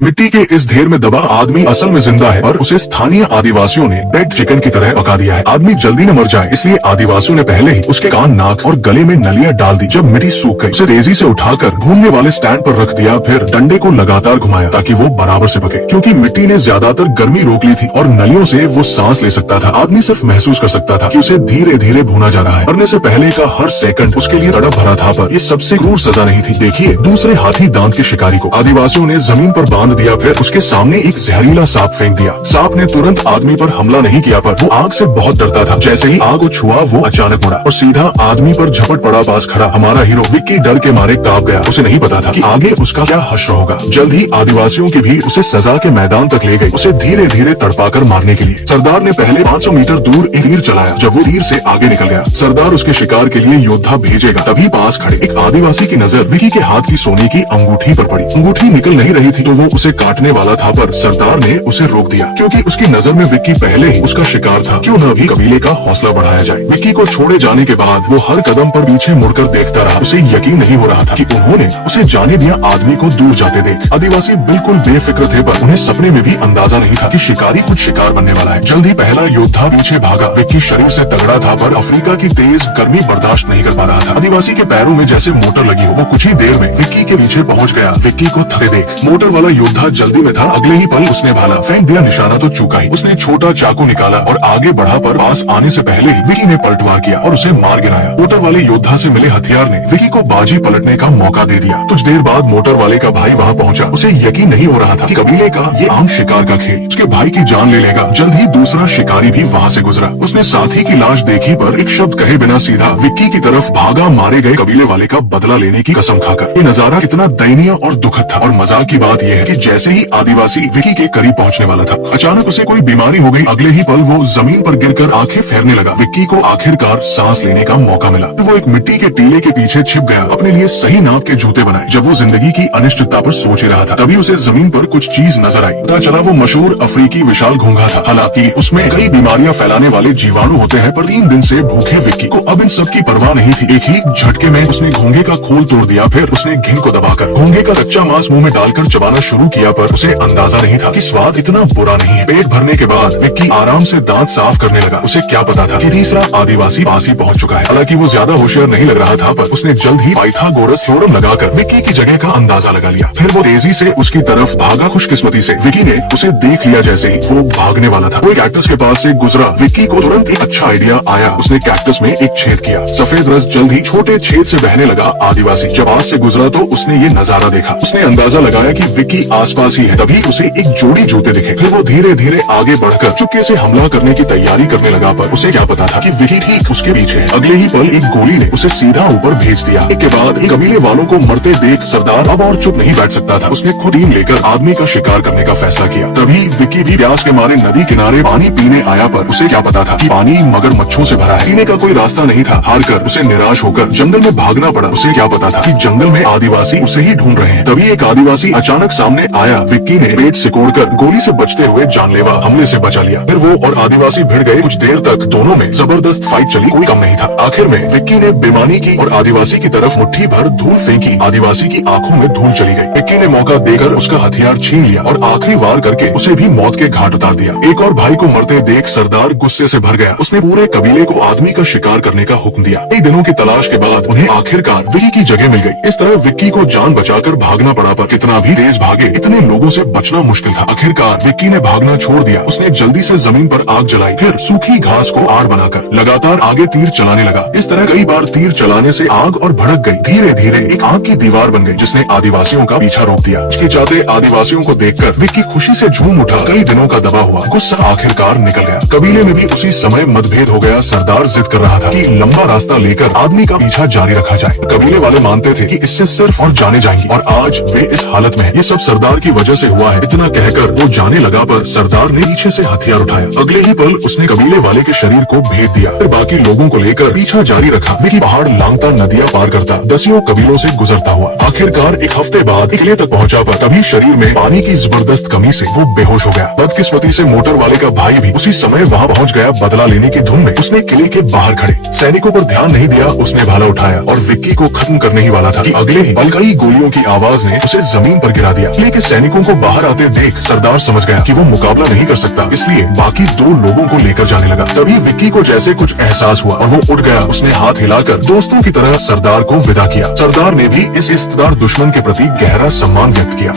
मिट्टी के इस ढेर में दबा आदमी असल में जिंदा है और उसे स्थानीय आदिवासियों ने डेड चिकन की तरह पका दिया है। आदमी जल्दी न मर जाए इसलिए आदिवासियों ने पहले ही उसके कान, नाक और गले में नलियां डाल दी। जब मिट्टी सूख गई उसे तेजी से उठाकर भूनने वाले स्टैंड पर रख दिया, फिर डंडे को लगातार घुमाया ताकि वो बराबर से पके। क्योंकि मिट्टी ने ज्यादातर गर्मी रोक ली थी और नलियों से वो सांस ले सकता था, आदमी सिर्फ महसूस कर सकता था कि उसे धीरे धीरे भुना जा रहा है। मरने से पहले का हर सेकंड उसके लिए तड़प भरा था, पर ये सबसे क्रूर सजा नहीं थी। देखिए, दूसरे हाथी दांत के शिकारी को आदिवासियों ने जमीन पर बांध दिया, फिर उसके सामने एक जहरीला सांप फेंक दिया। सांप ने तुरंत आदमी पर हमला नहीं किया, पर वो आग से बहुत डरता था। जैसे ही आग को छुआ वो अचानक मुड़ा और सीधा आदमी पर झपट पड़ा। पास खड़ा हमारा हीरो विक्की डर के मारे कांप गया। उसे नहीं पता था कि आगे उसका क्या हश्र होगा। जल्द ही आदिवासियों की भीड़ उसे सजा के मैदान तक ले गई, उसे धीरे धीरे तड़पाकर मारने के लिए। सरदार ने पहले 500 मीटर दूर एक तीर चलाया। जब वो तीर से आगे निकल गया, सरदार उसके शिकार के लिए योद्धा भेजेगा। तभी पास खड़े एक आदिवासी की नजर विक्की के हाथ की सोने की अंगूठी पर पड़ी। अंगूठी निकल नहीं रही थी तो वो उसे काटने वाला था, पर सरदार ने उसे रोक दिया क्योंकि उसकी नजर में विक्की पहले ही उसका शिकार था। क्यों न भी कबीले का हौसला बढ़ाया जाए। विक्की को छोड़े जाने के बाद वो हर कदम पर पीछे मुड़कर देखता रहा। उसे यकीन नहीं हो रहा था कि उन्होंने उसे जाने दिया आदमी को दूर जाते देख। आदिवासी बिल्कुल बेफिक्र थे, पर उन्हें सपने में भी अंदाजा नहीं था कि शिकारी खुद शिकार बनने वाला है। जल्द ही पहला योद्धा पीछे भागा। विक्की शरीर से तगड़ा था, पर अफ्रीका की तेज गर्मी बर्दाश्त नहीं कर पा रहा था। आदिवासी के पैरों में जैसे मोटर लगी हो। वो कुछ ही देर में विक्की के पीछे पहुंच गया। विक्की को थके देख मोटर वाला योद्धा जल्दी में था। अगले ही पल उसने भाला फेंक दिया। निशाना तो चूका ही। उसने छोटा चाकू निकाला और आगे बढ़ा, पर पास आने से पहले ही विक्की ने पलटवार किया और उसे मार गिराया। मोटर वाले योद्धा से मिले हथियार ने विक्की को बाजी पलटने का मौका दे दिया। कुछ देर बाद मोटर वाले का भाई वहाँ पहुँचा। उसे यकीन नहीं हो रहा था कि कबीले का ये आम शिकार का खेल उसके भाई की जान ले लेगा। जल्द ही दूसरा शिकारी भी वहाँ से गुजरा। उसने साथी की लाश देखी, पर एक शब्द कहे बिना सीधा विक्की की तरफ भागा, मारे गए कबीले वाले का बदला लेने की कसम खाकर। ये नजारा कितना दयनीय और दुखद था। और मजाक की बात यह है कि जैसे ही आदिवासी विक्की के करीब पहुँचने वाला था, अचानक उसे कोई बीमारी हो गई। अगले ही पल वो जमीन पर गिरकर आंखें फेरने लगा। विक्की को आखिरकार सांस लेने का मौका मिला। वो एक मिट्टी के टीले के पीछे छिप गया, अपने लिए सही नाप के जूते बनाए। जब वो जिंदगी की अनिश्चितता पर सोच ही रहा था, तभी उसे जमीन पर कुछ चीज नजर आई। पता चला वो मशहूर अफ्रीकी विशाल घोंघा था। हालांकि उसमें कई बीमारियां फैलाने वाले जीवाणु होते हैं, पर 3 दिन से भूखे विक्की को अब इन सब की परवाह नहीं थी। एक ही झटके में उसने घोंघे का खोल तोड़ दिया। फिर उसने घिन को दबाकर घोंघे का कच्चा मांस मुंह में डालकर चबाना शुरू किया, पर उसे अंदाजा नहीं था कि स्वाद इतना बुरा नहीं है। पेट भरने के बाद विक्की आराम से दांत साफ करने लगा। उसे क्या पता था कि तीसरा आदिवासी पास ही पहुंच चुका है। हालांकि वो ज्यादा होशियार नहीं लग रहा था, पर उसने जल्द ही पाइथागोरस थ्योरम लगाकर विक्की की जगह का अंदाजा लगा लिया। फिर वो तेजी से उसकी तरफ भागा। खुशकिस्मती से विक्की ने उसे देख लिया। जैसे ही वो भागने वाला था, वो एक कैक्टस के पास से गुजरा। विक्की को तुरंत एक अच्छा आइडिया आया। उसने कैक्टस में एक छेद किया। सफेद रस जल्द ही छोटे छेद से बहने लगा। आदिवासी जब पास से गुजरा तो उसने ये नजारा देखा। उसने अंदाजा लगाया कि विक्की आसपास ही है। तभी उसे एक जोड़ी जूते दिखे। फिर वो धीरे धीरे आगे बढ़कर चुपके से हमला करने की तैयारी करने लगा, पर उसे क्या पता था कि विक्की ठीक उसके पीछे है। अगले ही पल एक गोली ने उसे सीधा ऊपर भेज दिया। एक के बाद एक कबीले वालों को मरते देख सरदार अब और चुप नहीं बैठ सकता था। उसने खुद टीम लेकर आदमी का शिकार करने का फैसला किया। तभी विक्की भी प्यास के मारे नदी किनारे पानी पीने आया, पर उसे क्या पता था कि पानी मगरमच्छों से भरा है। पीने का कोई रास्ता नहीं था। हार कर उसे निराश होकर जंगल में भागना पड़ा। उसे क्या पता था कि जंगल में आदिवासी उसे ही ढूंढ रहे हैं। तभी एक आदिवासी अचानक सामने आया। विक्की ने पेट सिकोड़कर गोली से बचते हुए जानलेवा हमले से बचा लिया। फिर वो और आदिवासी भिड़ गए। कुछ देर तक दोनों में जबरदस्त फाइट चली, कोई कम नहीं था। आखिर में विक्की ने बेईमानी की और आदिवासी की तरफ मुट्ठी भर धूल फेंकी। आदिवासी की आंखों में धूल चली गई। विक्की ने मौका देकर उसका हथियार छीन लिया और आखिरी वार करके उसे भी मौत के घाट उतार दिया। एक और भाई को मरते देख सरदार गुस्से से भर गया। उसने पूरे कबीले को आदमी का शिकार करने का हुक्म दिया। कई दिनों की तलाश के बाद उन्हें आखिरकार विक्की की जगह मिल गई। इस तरह विक्की को जान बचाकर भागना पड़ा, पर कितना भी तेज भागे इतने लोगों से बचना मुश्किल था। आखिरकार विक्की ने भागना छोड़ दिया। उसने जल्दी से जमीन पर आग जलाई, फिर सूखी घास को आड़ बनाकर लगातार आगे तीर चलाने लगा। इस तरह कई बार तीर चलाने से आग और भड़क गई। धीरे धीरे एक आग की दीवार बन गई, जिसने आदिवासियों का पीछा रोक दिया। हिचकिचाते आदिवासियों को देखकर विक्की खुशी से झूम उठा। कई दिनों का दबा हुआ गुस्सा आखिरकार निकल गया। कबीले में भी उसी समय मतभेद हो गया। सरदार जिद कर रहा था कि लंबा रास्ता लेकर आदमी का पीछा जारी रखा जाए। कबीले वाले मानते थे कि इससे सिर्फ और जाने जाएंगी, और आज वे इस हालत में है। ये सब सरदार की वजह से हुआ है। इतना कहकर वो जाने लगा, पर सरदार ने पीछे से हथियार उठाया। अगले ही पल उसने कबीले वाले के शरीर को भेद दिया। फिर बाकी लोगों को लेकर पीछा जारी रखा। विक्की पहाड़ लांघता, नदियां पार करता, दसियों कबीलों से गुजरता हुआ आखिरकार एक हफ्ते बाद किले तक पहुंचा, पर तभी शरीर में पानी की जबरदस्त कमी से वो बेहोश हो गया। बदकिस्मती से मोटर वाले का भाई भी उसी समय वहाँ पहुँच गया। बदला लेने की धुन में उसने किले के बाहर खड़े सैनिकों पर ध्यान नहीं दिया। उसने भाला उठाया और विक्की को खत्म करने ही वाला था कि अगले ही पल कई गोलियों की आवाज ने उसे जमीन पर गिरा दिया। किले के सैनिकों को बाहर आते देख सरदार समझ गया कि वो मुकाबला नहीं कर सकता, इसलिए बाकी 2 लोगों को लेकर जाने लगा। तभी विक्की को जैसे कुछ एहसास हुआ और वो उठ गया। उसने हाथ हिलाकर दोस्तों की तरह सरदार को विदा किया। सरदार ने भी इस इज्जतदार दुश्मन के प्रति गहरा सम्मान व्यक्त किया।